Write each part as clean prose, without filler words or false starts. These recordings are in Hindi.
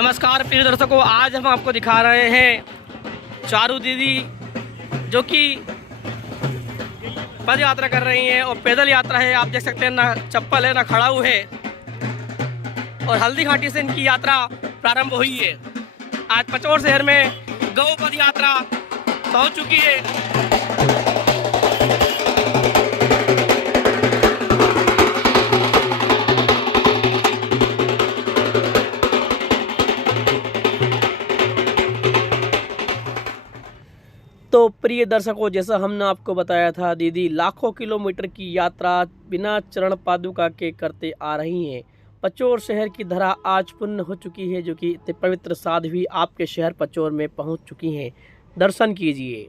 नमस्कार प्रिय दर्शकों, आज हम आपको दिखा रहे हैं चारू दीदी जो कि पद यात्रा कर रही हैं और पैदल यात्रा है। आप देख सकते हैं ना चप्पल है ना खड़ाऊ है और हल्दी घाटी से इनकी यात्रा प्रारंभ हुई है। आज पचौर शहर में गौ पद यात्रा पहुंच चुकी है। तो प्रिय दर्शकों, जैसा हमने आपको बताया था, दीदी लाखों किलोमीटर की यात्रा बिना चरण पादुका के करते आ रही हैं। पचौर शहर की धरा आज पुण्य हो चुकी है, जो कि इतने पवित्र साध्वी आपके शहर पचौर में पहुंच चुकी हैं। दर्शन कीजिए।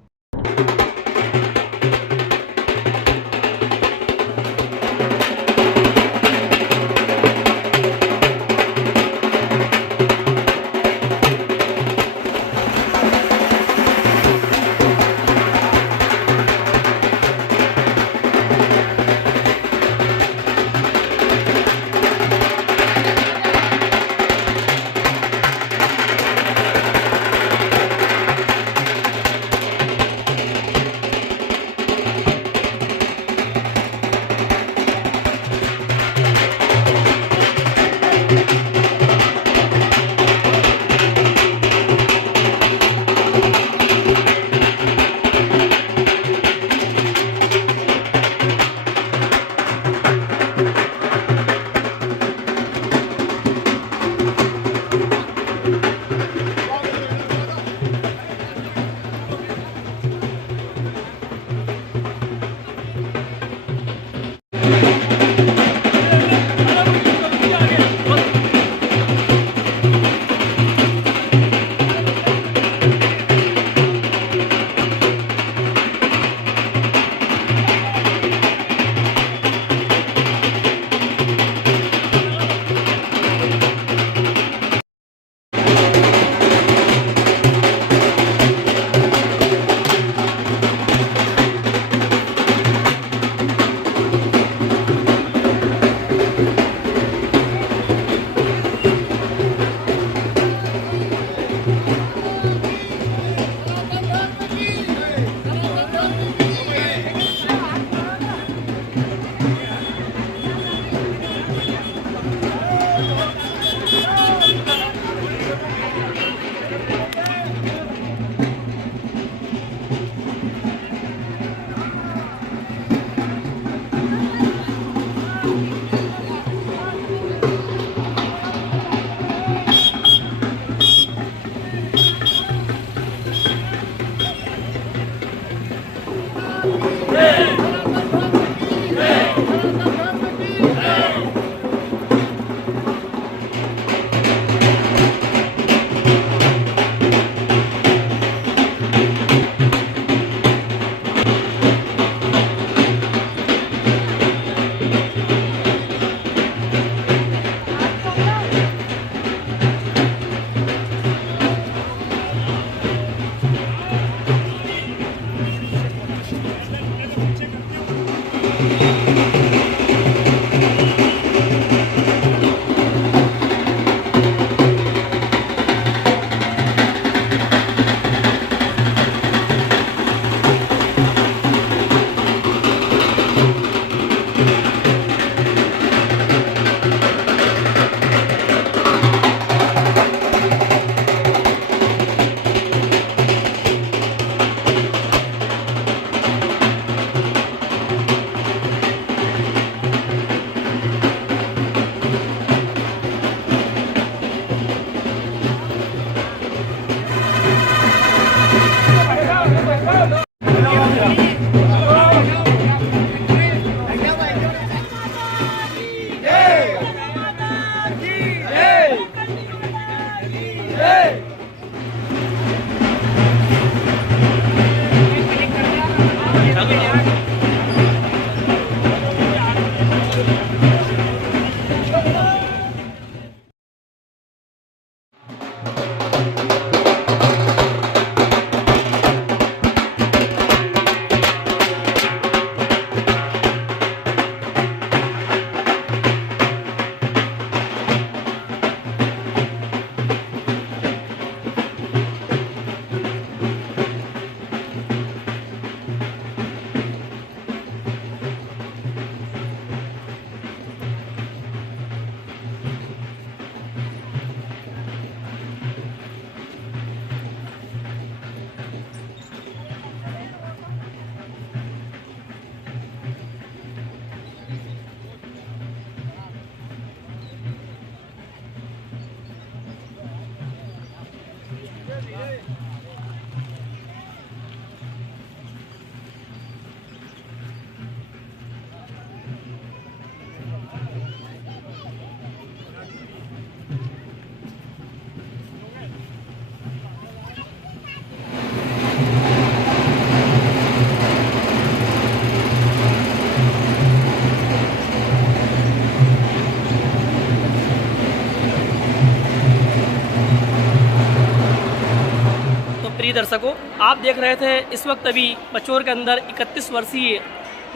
प्रिय दर्शकों, आप देख रहे थे इस वक्त अभी पचोर के अंदर 31 वर्षीय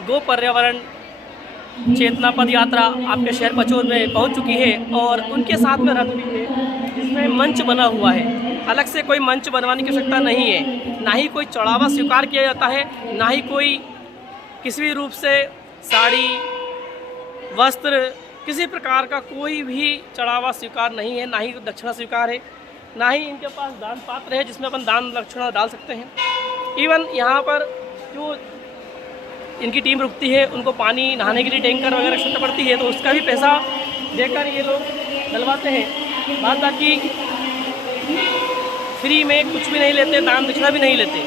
गो पर्यावरण चेतना पद यात्रा आपके शहर पचोर में पहुंच चुकी है और उनके साथ में रथ भी है जिसमें मंच बना हुआ है। अलग से कोई मंच बनवाने की आवश्यकता नहीं है, ना ही कोई चढ़ावा स्वीकार किया जाता है, ना ही कोई किसी भी रूप से साड़ी वस्त्र किसी प्रकार का कोई भी चढ़ावा स्वीकार नहीं है, ना ही दक्षिणा स्वीकार है, ना ही इनके पास दान पात्र है जिसमें अपन दान दक्षिणा डाल सकते हैं। इवन यहाँ पर जो इनकी टीम रुकती है उनको पानी नहाने के लिए टैंकर वगैरह आवश्यकता पड़ती है, तो उसका भी पैसा देकर ये लोग डलवाते हैं। बाद बाकी फ्री में कुछ भी नहीं लेते, दान दक्षिणा भी नहीं लेते।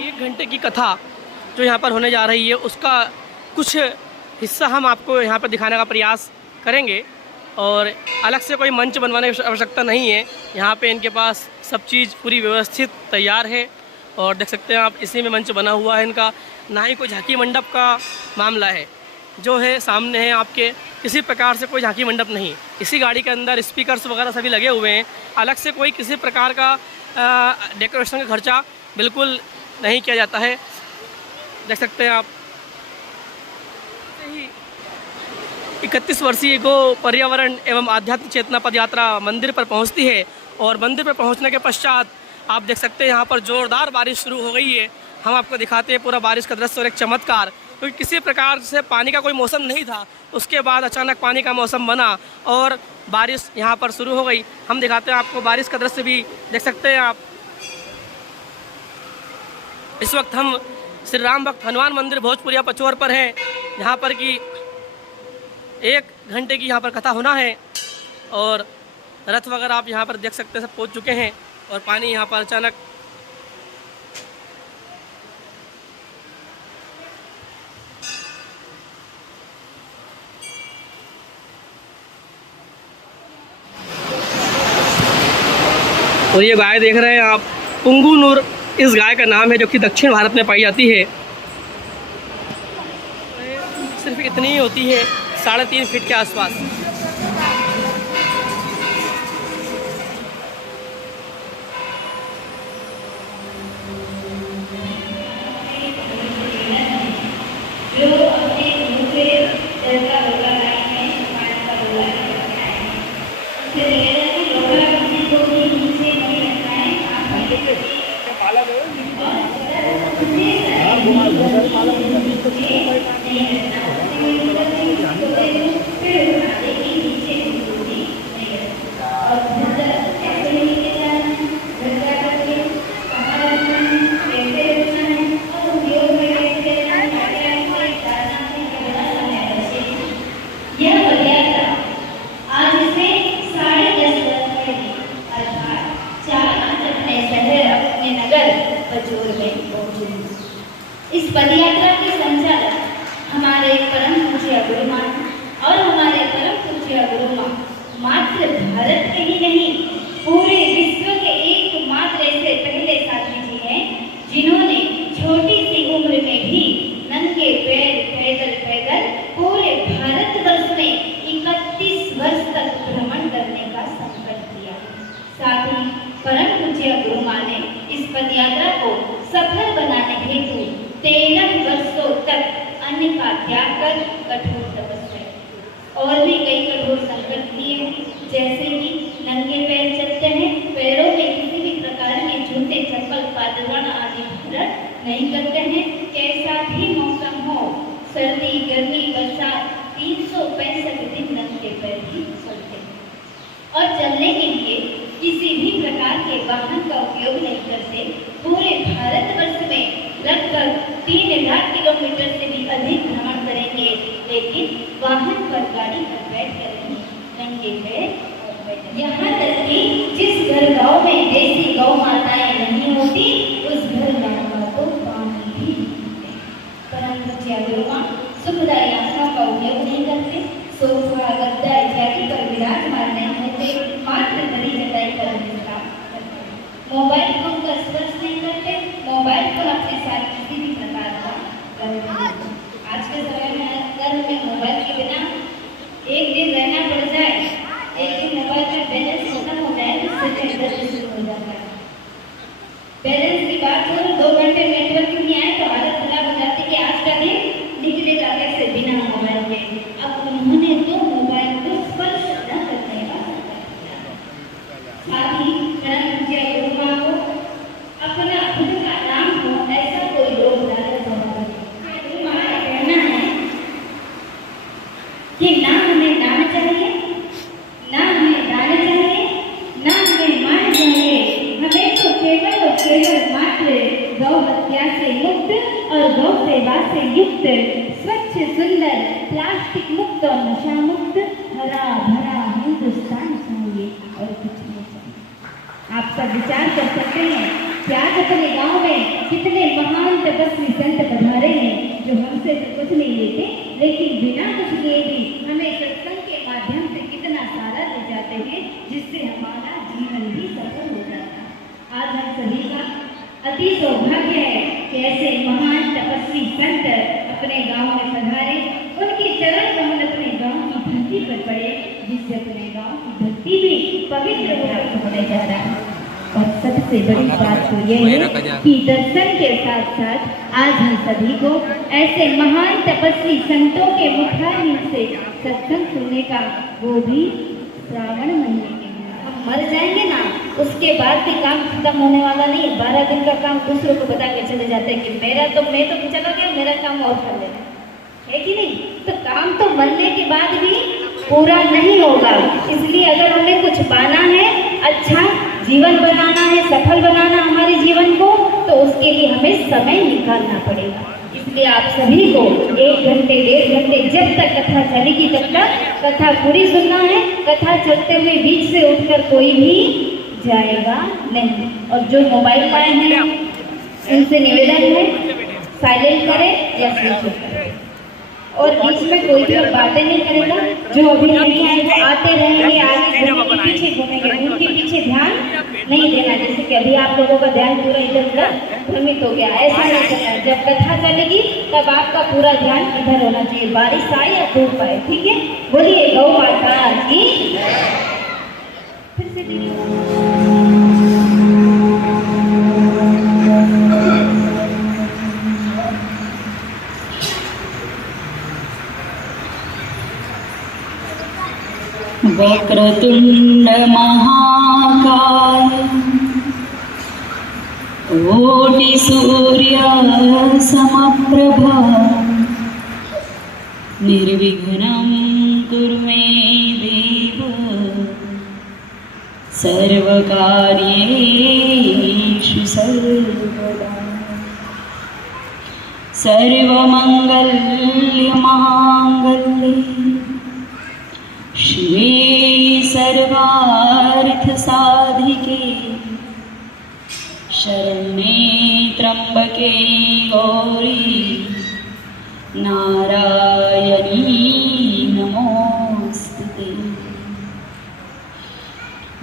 1 घंटे की कथा जो यहाँ पर होने जा रही है उसका कुछ हिस्सा हम आपको यहाँ पर दिखाने का प्रयास करेंगे और अलग से कोई मंच बनवाने की आवश्यकता नहीं है। यहाँ पे इनके पास सब चीज़ पूरी व्यवस्थित तैयार है और देख सकते हैं आप, इसी में मंच बना हुआ है इनका। ना ही कोई झांकी मंडप का मामला है, जो है सामने है आपके, किसी प्रकार से कोई झांकी मंडप नहीं। इसी गाड़ी के अंदर स्पीकर्स वगैरह सभी लगे हुए हैं। अलग से कोई किसी प्रकार का डेकोरेशन का खर्चा बिल्कुल नहीं किया जाता है। देख सकते हैं आप, 31 वर्षीय गो पर्यावरण एवं आध्यात्मिक चेतना पद यात्रा मंदिर पर पहुंचती है और मंदिर पर पहुंचने के पश्चात आप देख सकते हैं यहाँ पर ज़ोरदार बारिश शुरू हो गई है। हम आपको दिखाते हैं पूरा बारिश का दृश्य और एक चमत्कार, क्योंकि किसी प्रकार से पानी का कोई मौसम नहीं था, उसके बाद अचानक पानी का मौसम बना और बारिश यहाँ पर शुरू हो गई। हम दिखाते हैं आपको बारिश का दृश्य भी देख सकते हैं आप। इस वक्त हम श्री राम भक्त हनुमान मंदिर भोजपुरिया पचोर पर हैं, यहाँ पर कि 1 घंटे की यहाँ पर कथा होना है और रथ वगैरह आप यहाँ पर देख सकते हैं सब पहुँच चुके हैं और पानी यहाँ पर अचानक और ये गाय देख रहे हैं आप, पुंगू नूर इस गाय का नाम है, जो कि दक्षिण भारत में पाई जाती है। सिर्फ इतनी ही होती है, 3.5 फीट के आसपास। इस पदयात्रा के संचालक हमारे परम पूज्य गुरुमान और हमारे परम पूज्य गुरुमान मात्र भारत के ही नहीं, पूरे विश्व के एकमात्र ऐसे पहले साथी जी हैं जिन्होंने छोटी सी उम्र में भी नंगे पैर पैदल पैदल पूरे भारतवर्ष में 31 वर्ष तक भ्रमण करने का संकल्प किया। साथ ही परम पूज्य गुरुमान ने इस पदयात्रा को सफल बनाने हेतु 13 वर्षों तक अन्न का त्याग कर कठोर तपस्या और भी कई कठोर संकल्प लिए, जैसे कि नंगे पैर चलते हैं, पैरों में किसी भी प्रकार के जूते चप्पल पादुकाण आदि धारण नहीं करते हैं, कैसा भी मौसम हो, सर्दी गर्मी बरसात 365 दिन नंगे पैर ही चलते हैं और चलने के लिए किसी भी प्रकार के वाहन का उपयोग नहीं करते। पूरे भारतवर्ष में लगभग 3 लाख किलोमीटर से भी अधिक भ्रमण करेंगे, लेकिन वाहन पर गाड़ी पर बैठ कर नहीं, नंगे पैर और पैदल। यहाँ तक कि जिस घर गाँव में देसी गौ माताएं बैलेंस की बात करूँ, 2 घंटे नेटवर्क नहीं आए तो हालत खराब हो जाती कि आज का दिन निकलेगा कैसे बिना मोबाइल के। अब उन्होंने तो मोबाइल को स्पर्श न करने का साथ ही परम पूज्य गुरु माँ को अपना खुद का नाम हो ऐसा कोई लोग लालच होगा। गुरु माँ का कहना है कि ना हमें नाम चाहिए, ना हमें दान चाहिए, ना हमें मान चाहिए, हमें तो केवल और केवल मात्र गौ हत्या से मुक्त और गौ सेवा से युक्त, स्वच्छ सुंदर प्लास्टिक मुक्त और नशा मुक्त हरा भरा हिंदुस्तान चाहिए और कुछ नहीं चाहिए। आप सब विचार कर सकते हैं कि आज अपने गांव में कितने महान तपस्वी संत पधारे हैं जो हमसे तो कुछ नहीं लेते, लेकिन बिना कुछ लिए भी हमें सत्संग के माध्यम से कितना सारा दे जाते हैं जिससे हमारा जीवन भी सफल हो जाता है। आज हम सभी का अति सौभाग्य है कि ऐसे महान तपस्वी संत अपने गांव में पधारे, उनकी चरण कमल अपने गांव की धरती पर पड़े, जिससे अपने गांव की धरती भी पवित्र प्राप्त होने जा रहा है। और सबसे बड़ी बात तो यह है कि दर्शन के साथ साथ आज हम सभी को ऐसे महान तपस्वी संतों के मुखारविंद से सत्संग सुनने का, वो भी श्रावण महीने के। हम मर जाएंगे ना, उसके बाद भी काम खत्म होने वाला नहीं है। 12 दिन का काम दूसरों को बता के चले जाते हैं कि मैं तो चला गया, मेरा काम और कर लेना है कि नहीं। तो काम तो मरने के बाद भी पूरा नहीं होगा। इसलिए अगर हमें कुछ पाना है, अच्छा जीवन बनाना है, सफल बनाना हमारे जीवन को, तो उसके लिए हमें समय निकालना पड़ेगा। इसलिए आप सभी को 1 घंटे 1.5 घंटे जब तक कथा चलेगी तब तक कथा पूरी सुनना है। कथा चलते हुए बीच से उठकर कोई भी जाएगा नहीं। और जो मोबाइल पाए हैं उनसे निवेदन है साइलेंट करें या स्विच ऑफ करें, और बीच में कोई भी बातें नहीं करेगा। जो अभी नहीं आए वो आते रहेंगे, आगे घूमेंगे, पीछे घूमेंगे, उनके पीछे ध्यान नहीं देना। जैसे कि अभी आप लोगों का ध्यान पूरा इधर उधर भ्रमित हो गया, ऐसा नहीं करना। जब कथा चलेगी तब आपका पूरा ध्यान इधर होना चाहिए, बारिश आए या धूप आए, ठीक है। बोलिए गौ माता की। फिर से वक्रतुंड महाकाय कोटि सूर्य समप्रभा निर्विघ्नं कुरु मे देव सर्वकार्येषु सर्वदा। सर्वमंगलमांगल्ये शिवे सर्वार्थसाधिके शरण्ये त्र्यंबके गौरी नारायणी नमोस्तुते।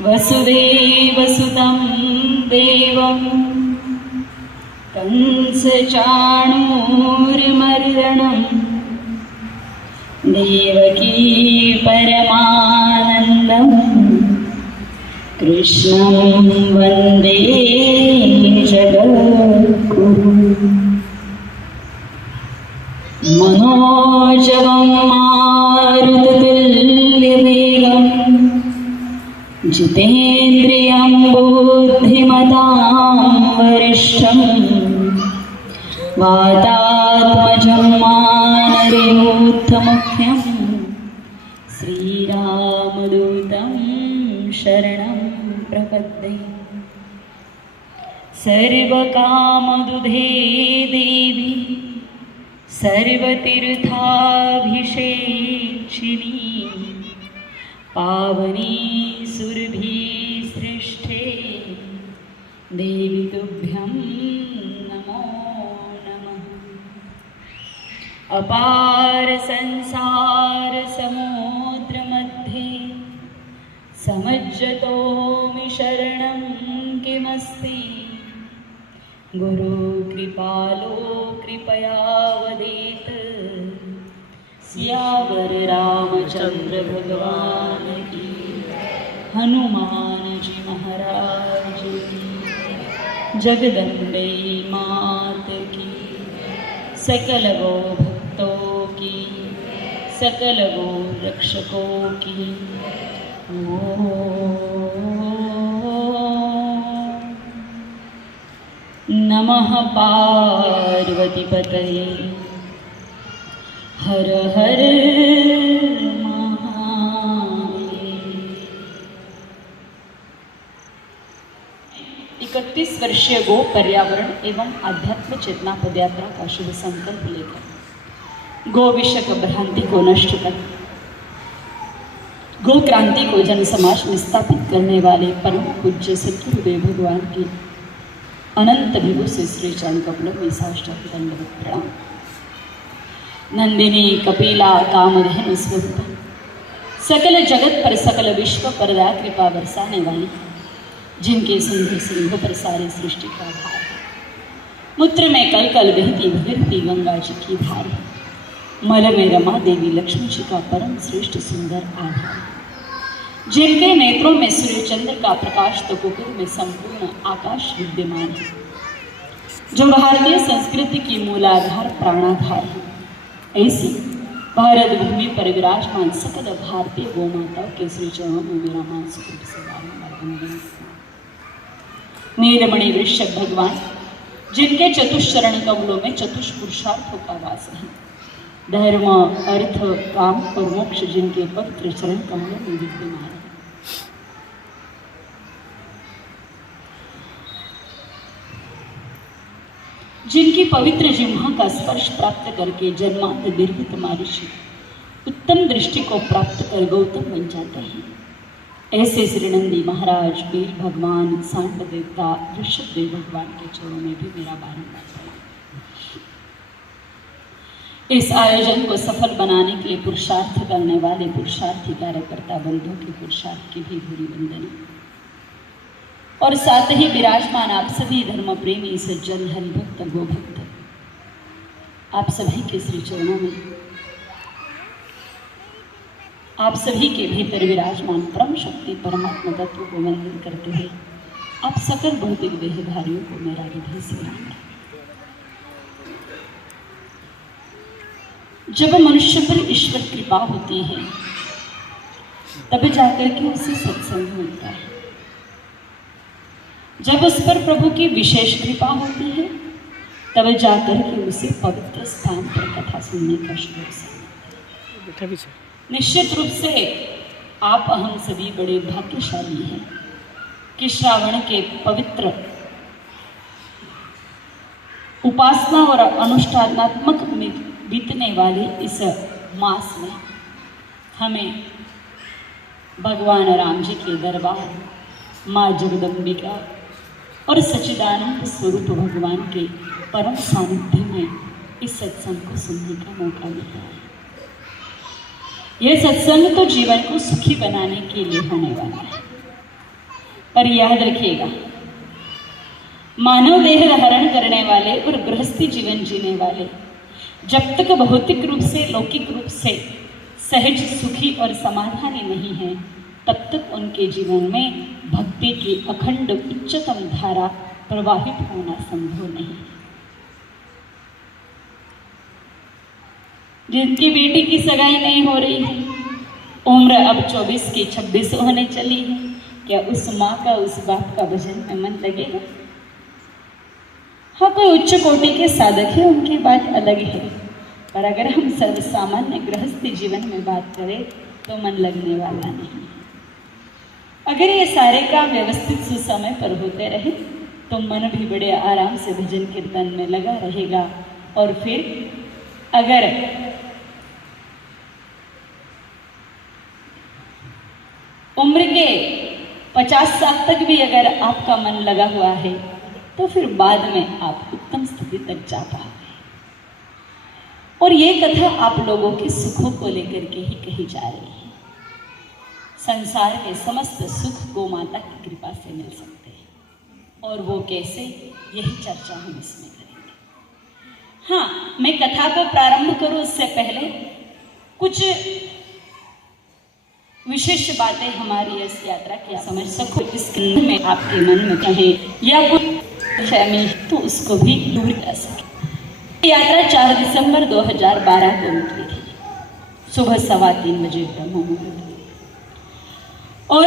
वसुदेवसुतं देवं कंसचाणूरमर्दनं देवकी परमानन्दं कृष्णं वन्दे जगद्गुरुं। मनोजवं मारुततुल्यवेगं जितेन्द्रियं बुद्धिमतां वरिष्ठं वातात्मजं मानरयूथमुख्यं श्रीरामदूतं शरणं प्रपद्ये। सर्वकामदुधे देवी सर्वतीर्थाभिषेचिनी पावनी सुरभिसृष्टे देवी तुभ्यं नमो नमः। अपार संसार समुद्र मध्ये समज्जतोमि शरणं किमस्ति। गुरु कृपालो कृपयावदेत सियावर रामचंद्र भगवान की, हनुमान जी महाराज की। जगदम्बे मात की, सकल गो भक्तों की, सकल गो रक्षकों की। नमः पार्वतीपतये हर हर महादेव। 31 वर्षीय गो पर्यावरण एवं आध्यात्म चेतना पदयात्रा का शुभ संकल्प लेकर गो विषयक भ्रांति को नष्ट कर गो क्रांति को जन समाज में स्थापित करने वाले परम पूज्य सद्गुरुदेव भगवान की अनंत विभु से श्री चरण कमलों में साष्टांग दंडवत प्रणाम। नंदिनी कपिला कामधेनु स्वरूप सकल जगत पर सकल विश्व पर दया कृपा बरसाने वाली, जिनके सुंदर सिंहों पर सारे सृष्टि का भार है। मूत्र में कल कल बहती भगीरथी गंगा जी की धार है। मल में रमा देवी लक्ष्मी जी का परम श्रेष्ठ सुंदर आधार, जिनके नेत्रों में सूर्य चंद्र का प्रकाश तो कुकुर में संपूर्ण आकाश विद्यमान है, जो भारतीय संस्कृति की मूलाधार प्राणाधार है। ऐसी भारत भूमि पर विराजमान सकल भारतीय गौ माताओं के श्री चरणों में मेरा मानसिक रूप से बारंबार वंदन। नीलमणि वृषभ भगवान, जिनके चतुष्चरण कमलों में चतुष पुरुषार्थों का वास है। धर्म अर्थ काम और मोक्ष, जिनके पवित्र चरण कमलों में विद्यमान है। जिनकी पवित्र जिह्वा का स्पर्श प्राप्त करके जन्मांत निर्मित महर्षि उत्तम दृष्टि को प्राप्त कर गौतम बन जाते हैं। ऐसे श्रीनंदी महाराज, वीर भगवान, सांड देवता, ऋषभदेव भगवान के चरणों में भी मेरा बारंबार प्रणाम। इस आयोजन को सफल बनाने के लिए पुरुषार्थ करने वाले पुरुषार्थी कार्यकर्ता बंधुओं के पुरुषार्थ की भी भूरी वंदना, और साथ ही विराजमान आप सभी धर्म प्रेमी सज्जन हरिभक्त गोभक्त, आप सभी के श्री चरणों में, आप सभी के भीतर विराजमान परम शक्ति परमात्मा तत्व को वंदन करते हुए आप सकल भौतिक देहधारियों को मेरा हृदय से नमन। जब मनुष्य पर ईश्वर कृपा होती है तब जाकर के उसे सत्संग मिलता है। जब उस पर प्रभु की विशेष कृपा होती है तब जाकर के उसे पवित्र स्थान पर कथा सुनने का शुभ अवसर मिलता है। निश्चित रूप से आप हम सभी बड़े भाग्यशाली हैं कि श्रावण के पवित्र उपासना और अनुष्ठानात्मक में बीतने वाले इस मास में हमें भगवान राम जी के दरबार, माँ जगदम्बिका और सच्चिदानंद स्वरूप भगवान के परम सानिध्य में इस सत्संग को सुनने का मौका मिला है। यह सत्संग तो जीवन को सुखी बनाने के लिए होने वाला है, पर याद रखिएगा, मानव देह धारण करने वाले और गृहस्थी जीवन जीने वाले जब तक भौतिक रूप से, लौकिक रूप से सहज, सुखी और समाधानी नहीं है, तब तक उनके जीवन में भक्ति की अखंड उच्चतम धारा प्रवाहित होना संभव नहीं है। जिनकी बेटी की सगाई नहीं हो रही है, उम्र अब 24 की 26 होने चली है, क्या उस माँ का, उस बाप का भजन में मन लगेगा? हाँ, कोई उच्च कोटि के साधक है, उनकी बात अलग है, पर अगर हम सर्व सामान्य गृहस्थी जीवन में बात करें तो मन लगने वाला नहीं। अगर ये सारे काम व्यवस्थित सुसमय पर होते रहे तो मन भी बड़े आराम से भजन कीर्तन में लगा रहेगा। और फिर अगर उम्र के 50 साल तक भी अगर आपका मन लगा हुआ है तो फिर बाद में आप उत्तम स्थिति तक जा पाओगे। और ये कथा आप लोगों के सुखों को लेकर के ही कही जा रही है। संसार के समस्त सुख गौ माता की कृपा से मिल सकते हैं, और वो कैसे, यही चर्चा हम इसमें करेंगे। हाँ, मैं कथा को प्रारंभ करूं उससे पहले कुछ विशेष बातें हमारी इस यात्रा की समझ सको, इस में आपके मन में कहें या कुछ शामिल तो उसको भी दूर कर सके। यात्रा 4 दिसंबर 2012 को निकली थी, सुबह 3:15 बजे ब्रह्म मुहूर्त, और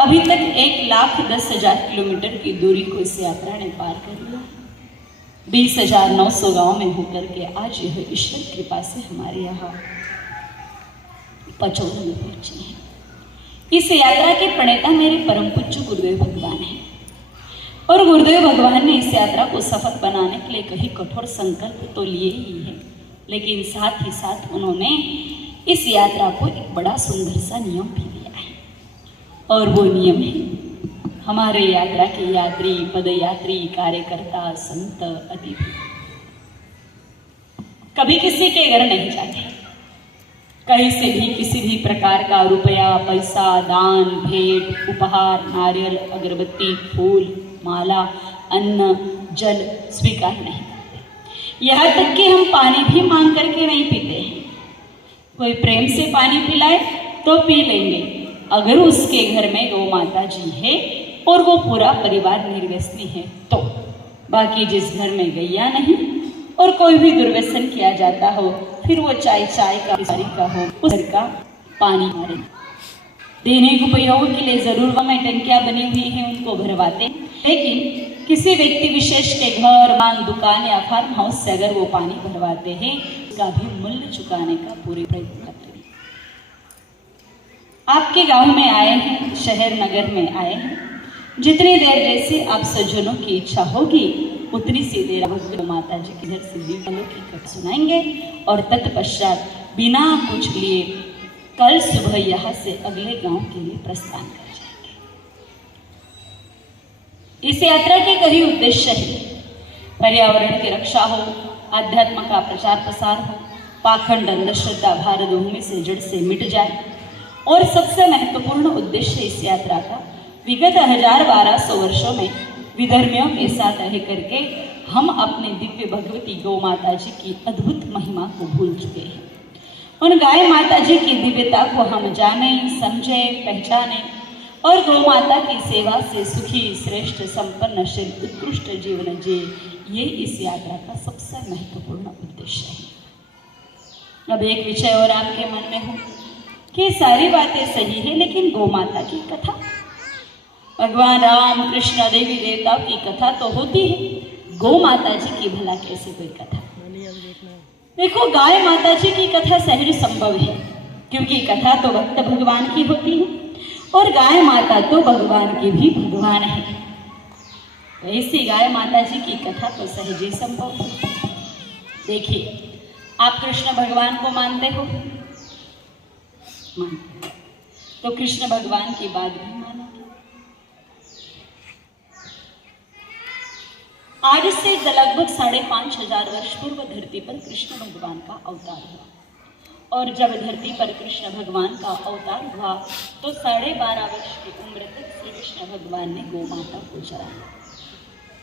अभी तक 1,10,000 किलोमीटर की दूरी को इस यात्रा ने पार कर लिया। 20,900 गांव में होकर के आज यह ईश्वर कृपा से हमारे यहाँ पचौड़ में पहुंचे हैं। इस यात्रा के प्रणेता मेरे परम पूज्य गुरुदेव भगवान हैं, और गुरुदेव भगवान ने इस यात्रा को सफल बनाने के लिए कई कठोर संकल्प तो लिए ही हैं, लेकिन साथ ही साथ उन्होंने इस यात्रा को एक बड़ा सुंदर सा नियम भी दिया है, और वो नियम है हमारे यात्रा के यात्री, पदयात्री, कार्यकर्ता, संत, अतिथि कभी किसी के घर नहीं जाते। कहीं से भी किसी भी प्रकार का रुपया, पैसा, दान, भेंट, उपहार, नारियल, अगरबत्ती, फूल, माला, अन्न, जल स्वीकार नहीं करते। यहाँ तक कि हम पानी भी मांग करके नहीं पीते हैं। कोई प्रेम से पानी पिलाए तो पी लेंगे, अगर उसके घर में गौ माता जी है और वो पूरा परिवार निर्व्यसनी है तो। बाकी जिस घर में गैया नहीं और कोई भी दुर्व्यसन किया जाता हो, फिर वो चाय का हो, उस घर का पानी मारे देने के उपयोग के लिए जरूर में टंकियां बनी हुई हैं, उनको भरवाते। लेकिन किसी व्यक्ति विशेष के घर, मान, दुकान या फार्म हाउस से अगर वो पानी भरवाते हैं, उसका भी मूल्य चुकाने का पूरी प्रयत्न करते हैं। आपके गांव में आए हैं, शहर नगर में आए हैं, जितनी देर जैसे आप सज्जनों की इच्छा होगी उतनी सी देर भगवती माता जी के घर से दीवालों की कथा सुनाएंगे, और तत्पश्चात बिना कुछ लिए कल सुबह यहाँ से अगले गांव के लिए प्रस्थान कर जाएंगे। इस यात्रा के कई उद्देश्य है। पर्यावरण की रक्षा हो, आध्यात्म का प्रचार प्रसार हो, पाखंड, अंधश्रद्धा भारत भूमि से जड़ से मिट जाए, और सबसे महत्वपूर्ण उद्देश्य इस यात्रा का विगत 1200 वर्षों में विधर्मियों के साथ रह करके हम अपने दिव्य भगवती गौ माता जी की अद्भुत महिमा को भूल चुके हैं। उन गाय माता जी की दिव्यता को हम जाने, समझे, पहचाने, और गौ माता की सेवा से सुखी, श्रेष्ठ, संपन्नशील, उत्कृष्ट जीवन जिए, ये इस यात्रा का सबसे महत्वपूर्ण उद्देश्य है। अब एक विषय और आपके मन में हो कि सारी बातें सही है, लेकिन गौ माता की कथा, भगवान राम, कृष्ण, देवी देवताओं की कथा तो होती है, गौ माता जी की भला कैसे कोई कथा? देखो, गाय माता जी की कथा सहज संभव है, क्योंकि कथा तो भक्त भगवान की होती है, और गाय माता तो भगवान की भी भगवान है। ऐसी गाय माता जी की कथा तो सहज ही संभव है। देखिए, आप कृष्ण भगवान को मानते हो? मानते हो तो कृष्ण भगवान की बात भी मानो। आज से लगभग 5,500 वर्ष पूर्व धरती पर कृष्ण भगवान का अवतार हुआ, और जब धरती पर कृष्ण भगवान का अवतार हुआ तो 12.5 वर्ष की उम्र तक श्री कृष्ण भगवान ने गौ माता को चराया।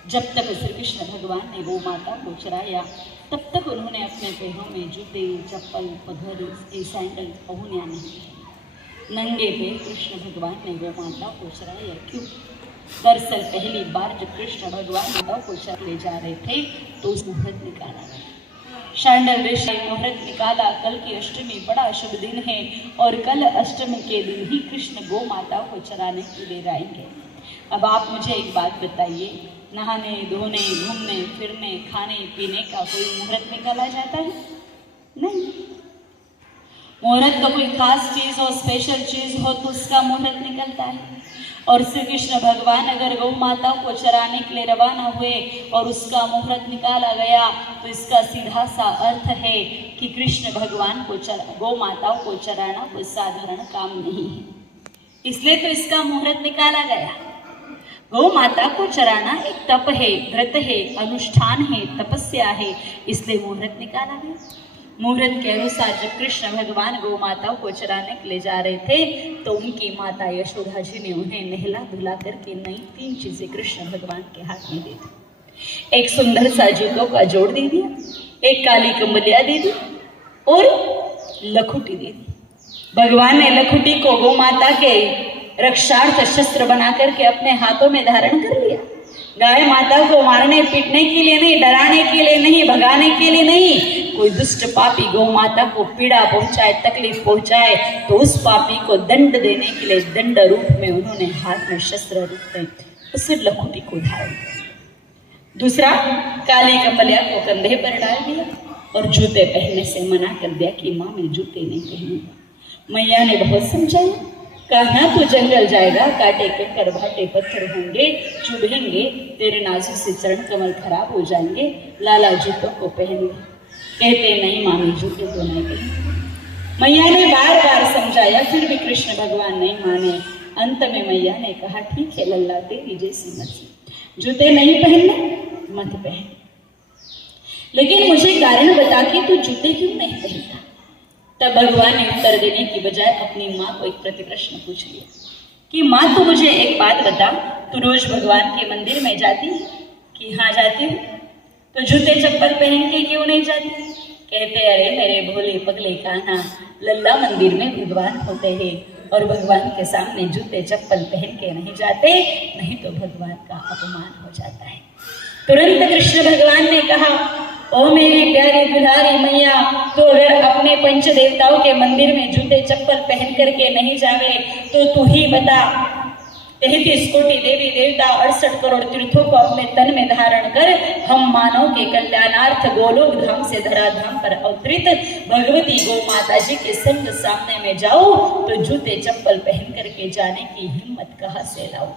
जब तक श्री कृष्ण भगवान ने गौ माता को चराया, तब तक उन्होंने अपने पैरों में जूते, चप्पल, पगड़, सैंडल, पहुनिया नहीं पहनी। नंगे पैर कृष्ण भगवान ने गौ माता को चराया। क्यों? दरअसल पहली बार जब कृष्ण भगवान माता को चर ले जा रहे थे तो उस मुहूर्त निकाला गया, शांडल ऋषि मुहूर्त निकाला। कल की अष्टमी बड़ा शुभ दिन है, और कल अष्टमी के दिन ही कृष्ण गौ माता को चराने के लिए आएंगे। अब आप मुझे एक बात बताइए, नहाने, धोने, घूमने फिरने, खाने पीने का कोई मुहूर्त निकाला जाता है? नहीं। मुहूर्त तो कोई खास चीज हो, स्पेशल चीज हो तो उसका मुहूर्त निकलता है। और श्री कृष्ण भगवान अगर गौ माता को चराने के लिए रवाना हुए और उसका मुहूर्त निकाला गया, तो इसका सीधा सा अर्थ है कि कृष्ण भगवान को गौ माताओं को चराना कोई साधारण काम नहीं है, इसलिए तो इसका मुहूर्त निकाला गया। गौ माता को चराना एक तप है, व्रत है, अनुष्ठान है, तपस्या है, इसलिए मुहूर्त निकाला गया। मुहूर्त के अनुसार जब कृष्ण भगवान गौ माताओं को चराने के लिए जा रहे थे तो उनकी माता यशोदा जी ने उन्हें नहला धुला करके नई 3 चीजें कृष्ण भगवान के हाथ में दे दी। एक सुंदर सा जूतों का जोड़ दे दिया, एक काली कंबलिया दे दी, और लखुटी दे दी। भगवान ने लखुटी को गौ माता के रक्षार्थ शस्त्र बना करके अपने हाथों में धारण कर लिया। गाय माता को मारने पीटने के लिए नहीं, डराने के लिए नहीं, भगाने के लिए नहीं। कोई दुष्ट पापी गौ माता को पीड़ा पहुंचाए, तकलीफ पहुंचाए तो उस पापी को दंड देने के लिए दंड रूप में उन्होंने हाथ में शस्त्र रूप में उस लखुटी को धारण किया। दूसरा, काली कपलिया को कंधे पर डाल दिया और जूते पहनने से मना कर दिया कि माँ मैं जूते नहीं पहनूंगा। मैया ने बहुत समझाया, कहा तू जंगल जाएगा, काटे कंकर भाटे पत्थर होंगे, चुभेंगे, तेरे नाजुक से चरण कमल खराब हो जाएंगे, लाला जूतों को पहन। कहते नहीं मामी जूते तो नहीं पहने। मैया ने बार बार समझाया, फिर भी कृष्ण भगवान नहीं माने। अंत में मैया ने कहा ठीक है लल्ला, तेरी जैसी मर्जी, जूते नहीं पहनने मत पहन, लेकिन मुझे कारण बता कि तू जूते क्यों नहीं पहनता। तब भगवान ने उत्तर देने की बजाय अपनी माँ को एक प्रति प्रश्न पूछ लिया कि माँ तू मुझे एक बात बता, तू रोज भगवान के मंदिर में जाती है? कि हाँ जाती हूँ। तो जूते चप्पल पहन के क्यों नहीं जाती? कहते अरे मेरे भोले पगले कान्हा, लल्ला मंदिर में भगवान होते हैं और भगवान के सामने जूते चप्पल पहन के नहीं जाते, नहीं तो भगवान का अपमान हो जाता है। तुरंत कृष्ण भगवान ने कहा, ओ मेरी प्यारी दुलारी मैया, तो अगर अपने पंच देवताओं के मंदिर में जूते चप्पल पहन करके नहीं जावे तो तू ही बता, 33 कोटि देवी देवता 68 करोड़ तीर्थों को अपने तन में धारण कर हम मानव के कल्याणार्थ गोलोक धाम से धराधाम पर अवतरित भगवती गौ माता जी के संग सामने में जाओ तो जूते चप्पल पहन करके जाने की हिम्मत कहाँ से लाओ।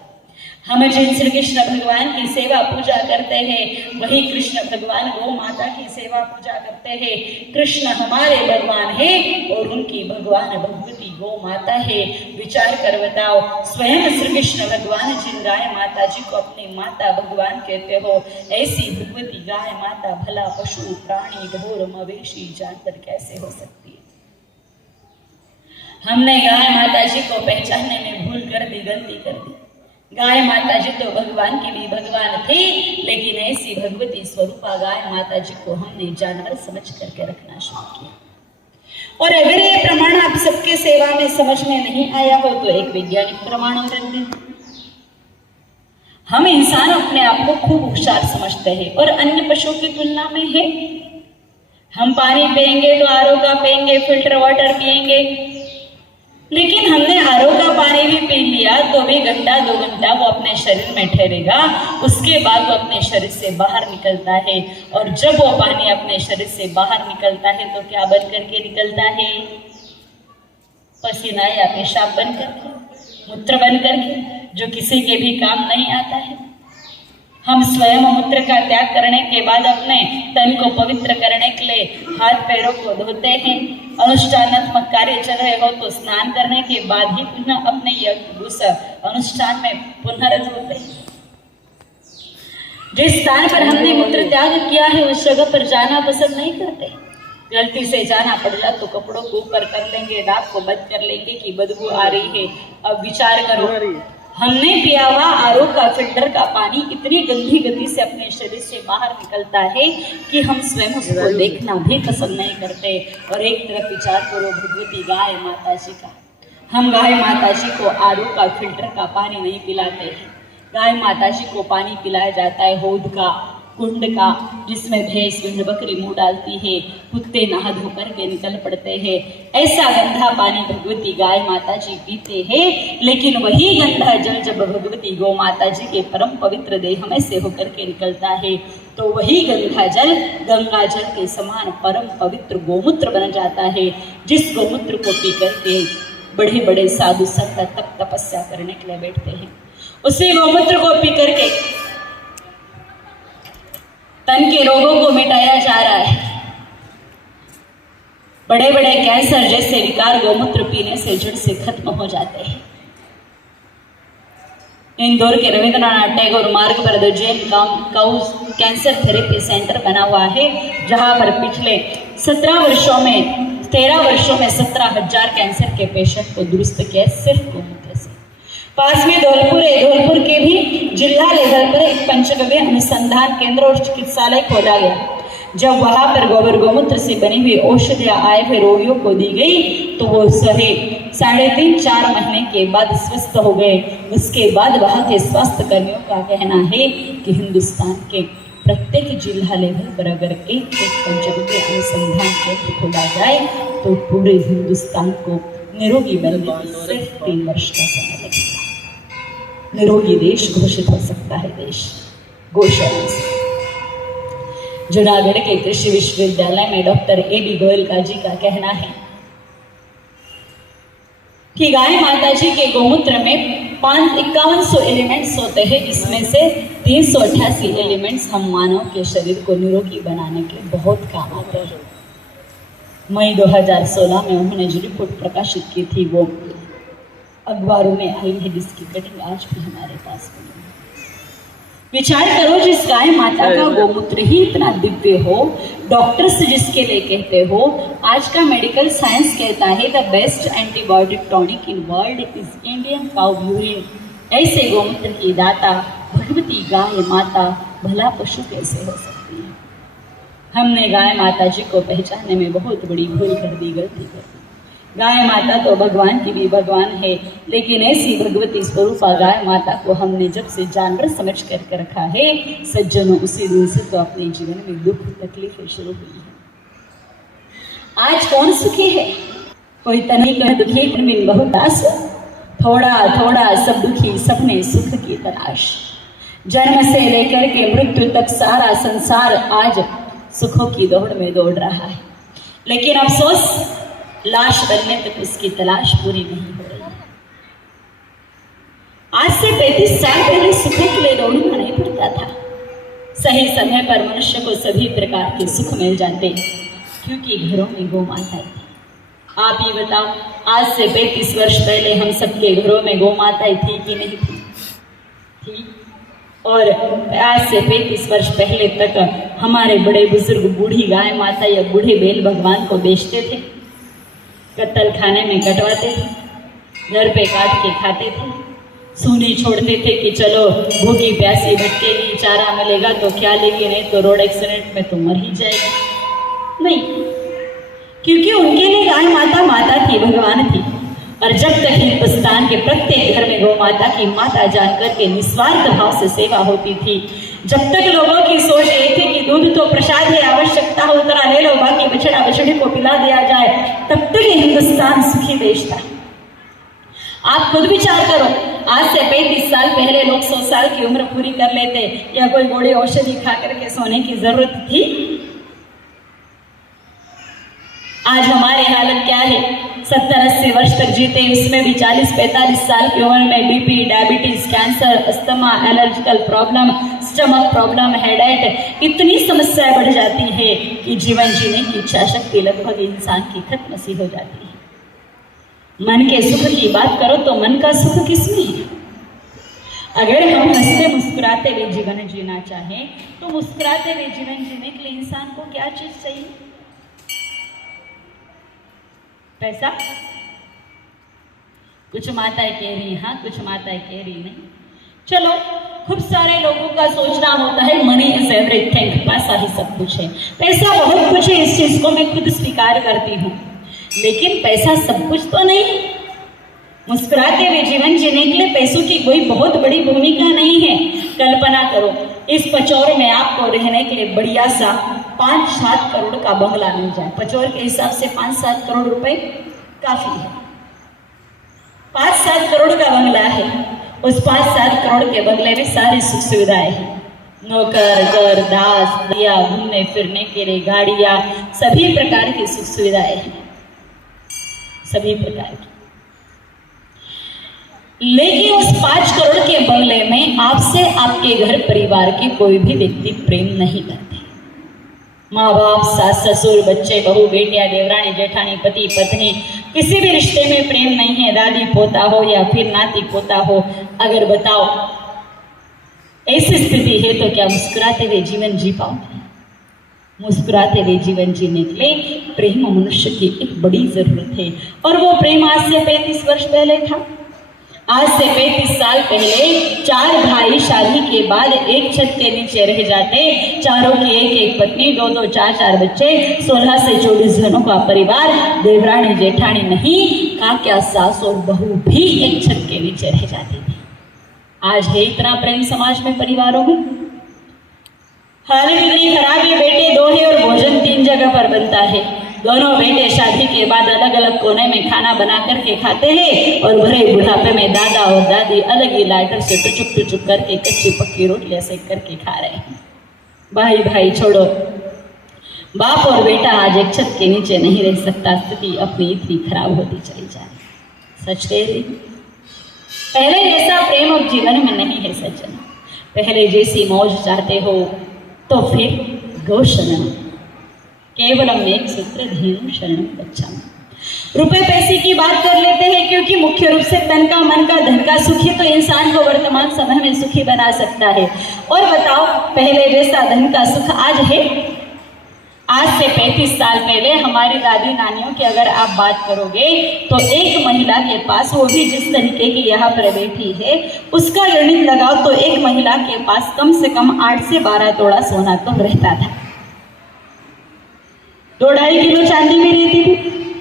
हम जिन श्री कृष्ण भगवान की सेवा पूजा करते हैं वही कृष्ण भगवान गौ माता की सेवा पूजा करते हैं। कृष्ण हमारे भगवान है और उनकी भगवान भगवती गौ माता है। विचार कर बताओ, स्वयं श्री कृष्ण भगवान जिन गाय माता जी को अपनी माता भगवान कहते हो, ऐसी भगवती गाय माता भला पशु प्राणी ढोर मवेशी जानवर कैसे हो सकती है। हमने गाय माता जी को पहचानने में भूल कर दी, गलती कर दी। गाय माता जी तो भगवान की भी भगवान थी, लेकिन ऐसी भगवती स्वरूपा गाय माता जी को हमने जानवर समझ करके रखना शुरू किया। और अगर ये प्रमाण आप सबके सेवा में समझ में नहीं आया हो तो एक वैज्ञानिक प्रमाण और रख दें। हम इंसान अपने आप को खूब होशियार समझते हैं और अन्य पशुओं की तुलना में है। हम पानी पिएंगे तो आरओ का पिएंगे, फिल्टर वाटर पिएंगे, लेकिन हमने आरओ का पानी भी पी लिया तो भी घंटा 2 घंटा वो अपने शरीर में ठहरेगा, उसके बाद वो अपने शरीर से बाहर निकलता है। और जब वो पानी अपने शरीर से बाहर निकलता है तो क्या बन करके निकलता है? पसीना या पेशाब बन करके, मूत्र बन करके, जो किसी के भी काम नहीं आता है। हम स्वयं मूत्र का त्याग करने के बाद अपने तन को पवित्र करने के लिए हाथ पैरों को धोते हैं। अनुष्ठानात्मक कार्य चल रहे हो तो स्नान करने के बाद ही पुनः अपने उस अनुष्ठान में पुनर्ज होते हैं। जिस स्थान पर हमने मूत्र त्याग किया है उस जगह पर जाना पसंद नहीं करते। गलती से जाना पड़ जाए तो कपड़ों को ऊपर कर लेंगे, नाक को बंद कर लेंगे कि बदबू आ रही है। अब विचार करो, हमने पिया हुआ आरओ का फिल्टर का पानी इतनी गंदी गति से अपने शरीर से बाहर निकलता है कि हम स्वयं उसको देखना भी पसंद नहीं करते। और एक तरफ विचार करो भगवती गाय माता जी का, हम गाय माता जी को आरओ का फिल्टर का पानी नहीं पिलाते हैं। गाय माता जी को पानी पिलाया जाता है हौद का, कुंड का, जिसमें भैंस भेड़ बकरी मुंह डालती है, कुत्ते नहा धो करके निकल पड़ते हैं। ऐसा गंदा पानी भगवती गाय माता जी पीते हैं, लेकिन वही गंदा जल जब भगवती गौ माता जी के परम पवित्र देह में से होकर के निकलता है तो वही गंगा जल गंगा जल के समान परम पवित्र गोमूत्र बन जाता है। जिस गोमूत्र को पी करके बड़े बड़े साधु संत तप तपस्या करने के लिए बैठते हैं, उसी गोमूत्र को पी करके तन के रोगों को मिटाया जा रहा है। बड़े बड़े कैंसर जैसे विकार गोमूत्र पीने से जड़ से खत्म हो जाते हैं। इंदौर के रविंद्रनाथ टैगोर मार्ग पर द जेन काउस कैंसर थेरेपी सेंटर बना हुआ है, जहां पर पिछले 13 वर्षों में 17,000 कैंसर के पेशेंट को दुरुस्त किया सिर्फ गोमूत्र से। पास में धौलपुर है, धौलपुर के भी जिला लेवल पर एक पंचगव्य अनुसंधान केंद्र और चिकित्सालय खोला गया। जब वहां पर गोबर गोमूत्र से बनी हुई औषधियां आए हुए रोगियों को दी गई तो वो 3.5-4 महीने के बाद स्वस्थ हो गए। उसके बाद वहां के स्वास्थ्य कर्मियों का कहना है कि हिंदुस्तान के प्रत्येक जिला लेवल पर अगर एक पंचगुप्त अनुसंधान केंद्र खोला जाए तो पूरे हिंदुस्तान को निरोगी बनने में सिर्फ 3 वर्ष का समय लगेगा। निरोगी देश घोषित हो सकता है देश गौशाला से। जूनागढ़ के कृषि विश्वविद्यालय में डॉक्टर A.B. गोयल का जी का कहना है कि गाय माता जी के गौमूत्र में 5100 एलिमेंट्स होते हैं, जिसमें से 388 एलिमेंट्स हम मानव के शरीर को निरोगी बनाने के बहुत काम आते हैं। मई 2016 में उन्होंने जो रिपोर्ट प्रकाशित की थी वो अखबारों में आई है, जिसकी कटिंग आज भी हमारे पास बनी है। विचार करो, जिस गाय माता का गोमूत्र ही इतना दिव्य हो, डॉक्टर्स जिसके लिए कहते हो, आज का मेडिकल साइंस कहता है the best antibiotic tonic in world is Indian cow urine. ऐसे गोमूत्र की दाता भगवती गाय माता भला पशु कैसे हो सकती है? हमने गाय माता जी को पहचानने में बहुत बड़ी भूल कर दी, गलती कर दी। गाय माता तो भगवान की भी भगवान है, लेकिन ऐसी भगवती स्वरूपा गाय माता को हमने जब से जानवर समझ कर रखा है सज्जनों, उसी दिन से तो अपने जीवन में दुख तकलीफें शुरू हुई है। आज कौन सुखी है? कोई तनी कह दुखी बिन बहुत आस, थोड़ा थोड़ा सब दुखी, सपने सुख की तलाश। जन्म से लेकर के मृत्यु तक सारा संसार आज सुखों की दौड़ में दौड़ रहा है, लेकिन अफसोस लाश बनने तक उसकी तलाश पूरी नहीं हो रही है। आज से 35 साल पहले सुखों के लिए दौड़ना नहीं पड़ता था। सही समय पर मनुष्य को सभी प्रकार के सुख मिल जाते, क्योंकि घरों में गौ माता थी। आप ये बताओ, आज से 35 वर्ष पहले हम सबके घरों में गौ माताएं थी कि नहीं थी? थी। और आज से 35 वर्ष पहले तक हमारे बड़े बुजुर्ग बूढ़ी गाय माता या बूढ़े बैल भगवान को बेचते थे, कत्तल खाने में कटवाते थे, घर पे काट के खाते थे, सूनी छोड़ते थे कि चलो भूखी प्यासी भटकेगी, चारा मिलेगा तो क्या लेगी, नहीं तो रोड एक्सीडेंट में तो मर ही जाएगी। नहीं, क्योंकि उनके लिए गाय माता माता थी, भगवान थी। और जब तक हिंदुस्तान के प्रत्येक घर में गौ माता की माता जानकर के निस्वार्थ भाव से सेवा होती थी, जब तक लोगों की सोच ये थी कि दूध तो प्रसाद है, आवश्यकता हो उतना ले लो, बाकी बछड़ा बछड़ी को पिला दिया जाए, तब तक हिंदुस्तान सुखी देश था। आप खुद विचार करो, आज से 35 साल पहले लोग 100 साल की उम्र पूरी कर लेते, या कोई गोली औषधि खा करके सोने की जरूरत थी? आज हमारी हालत क्या है? 70-80 वर्ष तक जीते, उसमें भी 40-45 साल की उम्र में BP, diabetes, cancer, asthma, allergical problem, stomach problem, headache, इतनी समस्याएं बढ़ जाती है कि जीवन जीने की इच्छा शक्ति लगभग इंसान की खत्म सी हो जाती है। मन के सुख की बात करो तो मन का सुख किसमें है? अगर हम हंसते मुस्कुराते हुए जीवन जीना चाहें तो मुस्कुराते हुए जीवन जीने के लिए इंसान को क्या चीज चाहिए? पैसा? कुछ माताएं कह रही हाँ, कुछ माताएं कह रही नहीं। चलो, खूब सारे लोगों का सोचना होता है मनी इज एवरीथिंग, पैसा ही सब कुछ है। पैसा बहुत कुछ है, इस चीज को मैं खुद स्वीकार करती हूँ, लेकिन पैसा सब कुछ तो नहीं। मुस्कुराते हुए जीवन जीने के लिए पैसों की कोई बहुत बड़ी भूमिका नहीं है। कल्पना करो, इस पचौर में आपको रहने के लिए बढ़िया सा 5-7 करोड़ का बंगला मिल जाए। पचौर के हिसाब से 5-7 करोड़ रुपए काफी है। 5-7 करोड़ का बंगला है, उस 5-7 करोड़ के बंगले में सारी सुख सुविधाएं हैं, नौकर, घर, दास, दिया, घूमने फिरने के लिए गाड़ियां, सभी प्रकार की सुख सुविधाएं हैं, सभी प्रकार की। लेकिन उस 5 करोड़ के बंगले में आपसे आपके घर परिवार के कोई भी व्यक्ति प्रेम नहीं करते। माँ बाप, सास ससुर, बच्चे, बहू, बेटियां, देवरानी, जेठानी, पति पत्नी, किसी भी रिश्ते में प्रेम नहीं है। दादी पोता हो या फिर नाती पोता हो, अगर बताओ ऐसी स्थिति है तो क्या मुस्कुराते हुए जीवन जी पाओगे? मुस्कुराते हुए जीवन जीने के लिए प्रेम मनुष्य की एक बड़ी जरूरत है, और वो प्रेम आज से 35 वर्ष पहले था। आज से 35 साल पहले 4 भाई शादी के बाद एक छत के नीचे रह जाते। चारों की एक एक पत्नी, 2-2, 4-4 बच्चे, 16 से 24 जनों का परिवार, देवरानी जेठानी नहीं, काका सास और बहू भी एक छत के नीचे रह जाती थी। आज है इतना प्रेम समाज में, परिवारों में? हालत इतनी खराब है, बेटे 2 है और भोजन 3 जगह पर बनता है। दोनों बेटे शादी के बाद अलग अलग कोने में खाना बना करके खाते हैं और भरे बुढ़ापे में दादा और दादी अलग ही लाइटर से टुचुक करके कच्ची पक्की रोटियां सेक करके खा रहे हैं। भाई भाई छोड़ो, बाप और बेटा आज एक छत के नीचे नहीं रह सकता। स्थिति अपनी इतनी खराब होती चली जा रही। सच कह रही, पहले जैसा प्रेम अब जीवन में नहीं है सज्जन। पहले जैसी मौज चाहते हो तो फिर गो शरणम, केवलम एक सूत्र धेनु शरणम गच्छामि। रुपए पैसे की बात कर लेते हैं क्योंकि मुख्य रूप से तन का, मन का, धन का सुख ही तो इंसान को वर्तमान समय में सुखी बना सकता है। और बताओ, पहले जैसा धन का सुख आज है? आज से 35 साल पहले हमारी दादी नानियों की अगर आप बात करोगे तो एक महिला के पास, वो भी जिस तरीके की यहाँ पर बैठी है, उसका गणित लगाओ तो एक महिला के पास कम से कम 8 से 12 तोड़ा सोना तो रहता था। 2-2.5 किलो चांदी भी रहती थी।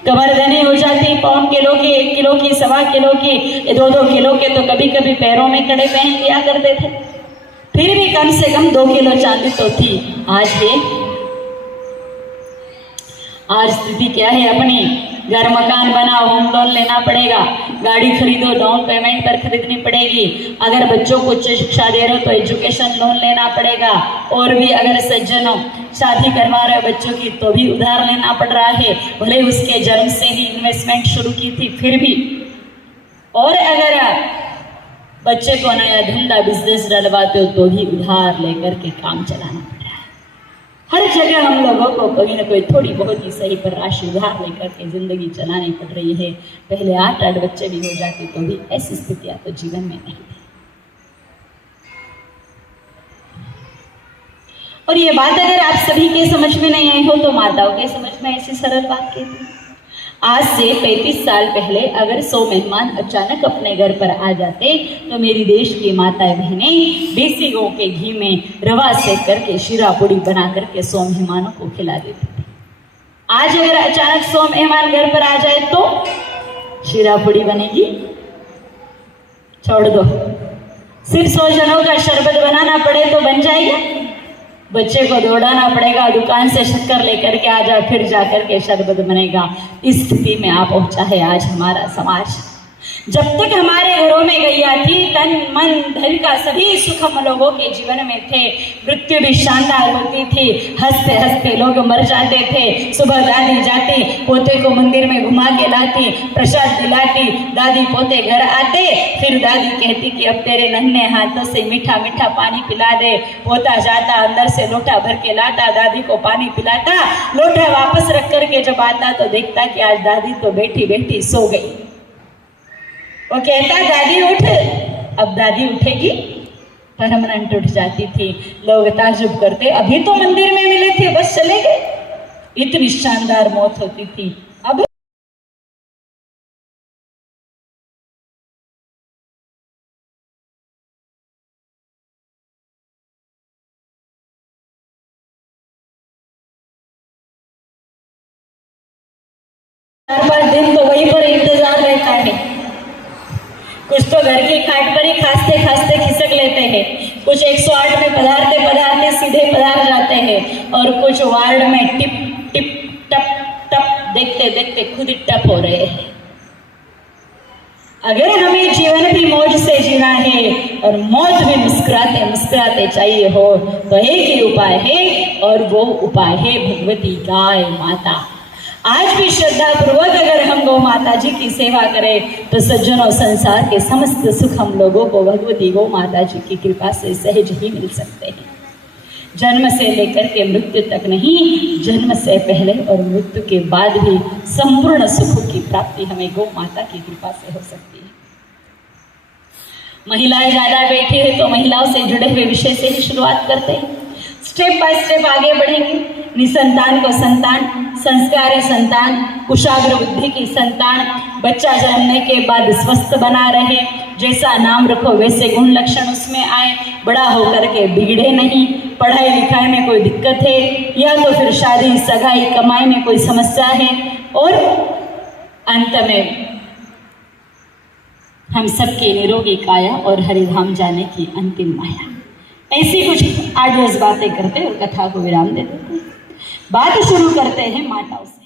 कमर गहने हो जाती, पौन किलो की, 1 किलो की, 1.25 किलो की, 2-2 किलो के तो कभी कभी पैरों में कड़े पहन लिया करते थे। फिर भी कम से कम 2 किलो चांदी तो थी। आज स्थिति क्या है अपनी? घर मकान बनाओ, होम लोन लेना पड़ेगा, गाड़ी खरीदो, डाउन पेमेंट पर खरीदनी पड़ेगी, अगर बच्चों को उच्च शिक्षा दे रहे हो तो एजुकेशन लोन लेना पड़ेगा, और भी अगर सज्जनों शादी करवा रहे बच्चों की तो भी उधार लेना पड़ रहा है। भले उसके जन्म से ही इन्वेस्टमेंट शुरू की थी फिर भी, और अगर बच्चे को नया धंधा बिजनेस डलवाते हो तो भी उधार लेकर के काम चलाना पड़ रहा है। हर जगह हम लोगों को कोई ना कोई थोड़ी बहुत ही सही पर राशि उधार लेकर के जिंदगी चलानी पड़ रही है। पहले 8 बच्चे भी हो जाते तो भी ऐसी स्थितियां तो जीवन में नहीं थी। और ये बात अगर आप सभी के समझ में नहीं आई हो तो माताओं के समझ में ऐसी सरल बात कहती हूँ। आज से 35 साल पहले अगर 100 मेहमान अचानक अपने घर पर आ जाते तो मेरी देश की माताएं बहनें देसी गौ के घी में रवा सेक करके शीरा पूड़ी बना करके 100 मेहमानों को खिला देती थी। आज अगर अचानक 100 मेहमान घर पर आ जाए तो शीरा पूड़ी बनेगी? छोड़ दो, सिर्फ 100 जनों का शरबत बनाना पड़े तो बन जाएगा? बच्चे को दौड़ाना पड़ेगा, दुकान से शक्कर लेकर के आ जा, फिर जाकर के शरबत बनेगा। इस स्थिति में आ पहुंचा है आज हमारा समाज। जब तक हमारे घरों में गैया थी, तन मन धन का सभी सुख हम लोगों के जीवन में थे। मृत्यु भी शानदार होती थी, हंसते हंसते लोग मर जाते थे। सुबह दादी जाती, पोते को मंदिर में घुमा के लाती, प्रसाद दिलाती, दादी पोते घर आते, फिर दादी कहती कि अब तेरे नन्हे हाथों से मीठा मीठा पानी पिला दे। पोता जाता, अंदर से लोटा भर के लाता, दादी को पानी पिलाता, लोटा वापस रख करके जब आता तो देखता कि आज दादी तो बैठी बैठी सो गई। वो कहता दादी उठ, अब दादी उठेगी? परमानेंट उठ जाती थी। लोग ताजुब करते, अभी तो मंदिर में मिले थे बस चले गए। इतनी शानदार मौत होती थी। अब चार-पांच दिन तो वहीं पर इंतजार रहता है। कुछ तो घर की खाट पर ही खांसते खांसते खिसक लेते हैं, कुछ 108 में पधारते पधारते सीधे पधार जाते हैं, और कुछ वार्ड में टिप टिप टप टप देखते देखते खुद ही टप हो रहे हैं। अगर हमें जीवन भी मौज से जीना है और मौत भी मुस्कुराते मुस्कुराते चाहिए हो तो एक ही उपाय है, और वो उपाय है भगवती गाय माता। आज भी श्रद्धा पूर्वक अगर हम गौ माता जी की सेवा करें तो सज्जनों संसार के समस्त सुख हम लोगों को भगवती गौ माता जी की कृपा से सहज ही मिल सकते हैं। जन्म से लेकर के मृत्यु तक नहीं, जन्म से पहले और मृत्यु के बाद भी संपूर्ण सुखों की प्राप्ति हमें गौ माता की कृपा से हो सकती है। महिलाएं ज्यादा बैठी है तो महिलाओं से जुड़े हुए विषय से ही शुरुआत करते हैं। स्टेप बाय स्टेप आगे बढ़ेंगे। निसंतान को संतान, संस्कारी संतान, कुशाग्र बुद्धि की संतान, बच्चा जन्मने के बाद स्वस्थ बना रहे, जैसा नाम रखो वैसे गुण लक्षण उसमें आए, बड़ा होकर के बिगड़े नहीं, पढ़ाई लिखाई में कोई दिक्कत है या तो फिर शादी सगाई कमाई में कोई समस्या है, और अंत में हम सबके निरोगी काया और हरिधाम जाने की अंतिम माया। ऐसी कुछ आगे बातें करते और कथा को विराम दे देते हैं। बात शुरू करते हैं माताओं से।